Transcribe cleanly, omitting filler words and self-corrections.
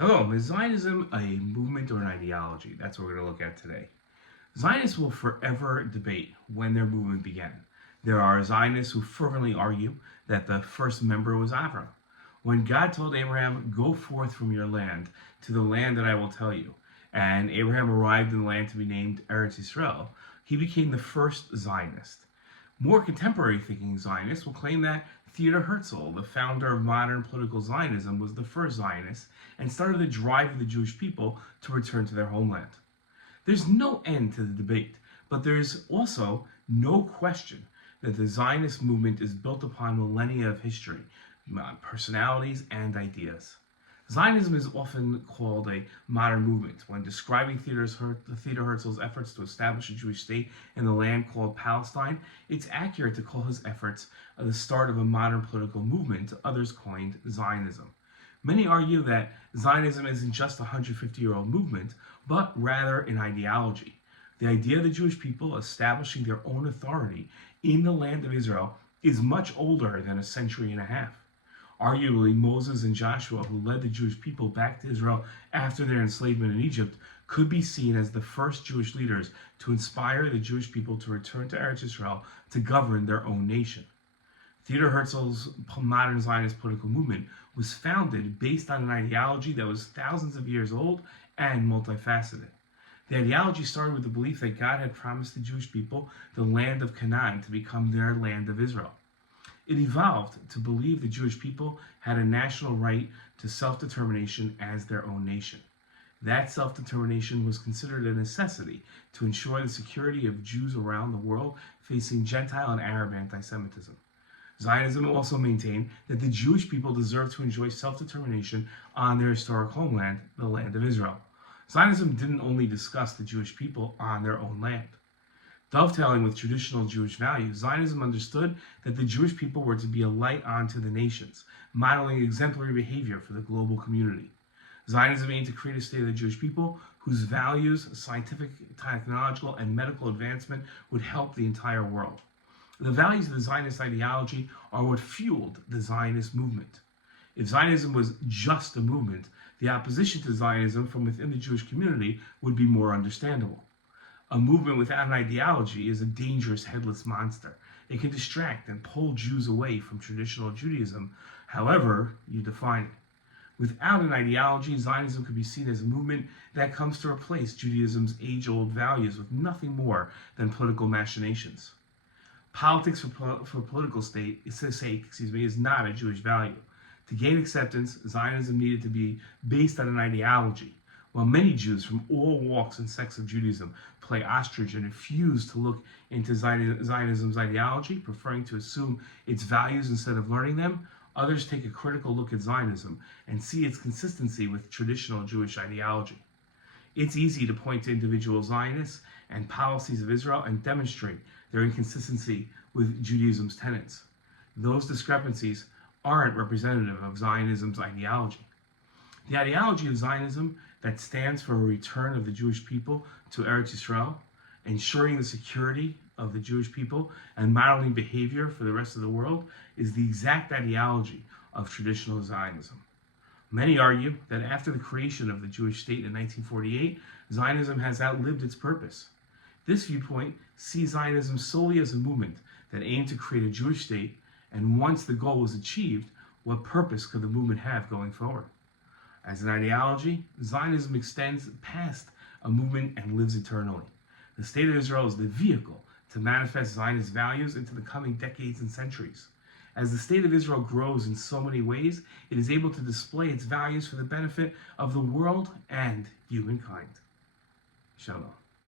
Hello, is Zionism a movement or an ideology? That's what we're going to look at today. Zionists will forever debate when their movement began. There are Zionists who fervently argue that the first member was Abraham. When God told Abraham, "Go forth from your land to the land that I will tell you," and Abraham arrived in the land to be named Eretz Israel, he became the first Zionist. More contemporary thinking Zionists will claim that Theodor Herzl, the founder of modern political Zionism, was the first Zionist and started the drive of the Jewish people to return to their homeland. There's no end to the debate, but there's also no question that the Zionist movement is built upon millennia of history, personalities, and ideas. Zionism is often called a modern movement. When describing Theodor Herzl's efforts to establish a Jewish state in the land called Palestine, it's accurate to call his efforts the start of a modern political movement others coined Zionism. Many argue that Zionism isn't just a 150-year-old movement, but rather an ideology. The idea of the Jewish people establishing their own authority in the land of Israel is much older than a century and a half. Arguably, Moses and Joshua, who led the Jewish people back to Israel after their enslavement in Egypt, could be seen as the first Jewish leaders to inspire the Jewish people to return to Eretz Israel to govern their own nation. Theodor Herzl's modern Zionist political movement was founded based on an ideology that was thousands of years old and multifaceted. The ideology started with the belief that God had promised the Jewish people the land of Canaan to become their land of Israel. It evolved to believe the Jewish people had a national right to self-determination as their own nation. That self-determination was considered a necessity to ensure the security of Jews around the world facing Gentile and Arab anti-Semitism. Zionism also maintained that the Jewish people deserved to enjoy self-determination on their historic homeland, the land of Israel. Zionism didn't only discuss the Jewish people on their own land. Dovetailing with traditional Jewish values, Zionism understood that the Jewish people were to be a light unto the nations, modeling exemplary behavior for the global community. Zionism aimed to create a state of the Jewish people whose values, scientific, technological, and medical advancement would help the entire world. The values of the Zionist ideology are what fueled the Zionist movement. If Zionism was just a movement, the opposition to Zionism from within the Jewish community would be more understandable. A movement without an ideology is a dangerous headless monster. It can distract and pull Jews away from traditional Judaism, however you define it. Without an ideology, Zionism could be seen as a movement that comes to replace Judaism's age-old values with nothing more than political machinations. Politics for political sake is not a Jewish value. To gain acceptance, Zionism needed to be based on an ideology. While many Jews from all walks and sects of Judaism play ostrich and refuse to look into Zionism's ideology, preferring to assume its values instead of learning them, others take a critical look at Zionism and see its consistency with traditional Jewish ideology. It's easy to point to individual Zionists and policies of Israel and demonstrate their inconsistency with Judaism's tenets. Those discrepancies aren't representative of Zionism's ideology. The ideology of Zionism that stands for a return of the Jewish people to Eretz Israel, ensuring the security of the Jewish people and modeling behavior for the rest of the world, is the exact ideology of traditional Zionism. Many argue that after the creation of the Jewish state in 1948, Zionism has outlived its purpose. This viewpoint sees Zionism solely as a movement that aimed to create a Jewish state, and once the goal was achieved, what purpose could the movement have going forward? As an ideology, Zionism extends past a movement and lives eternally. The State of Israel is the vehicle to manifest Zionist values into the coming decades and centuries. As the State of Israel grows in so many ways, it is able to display its values for the benefit of the world and humankind. Shalom.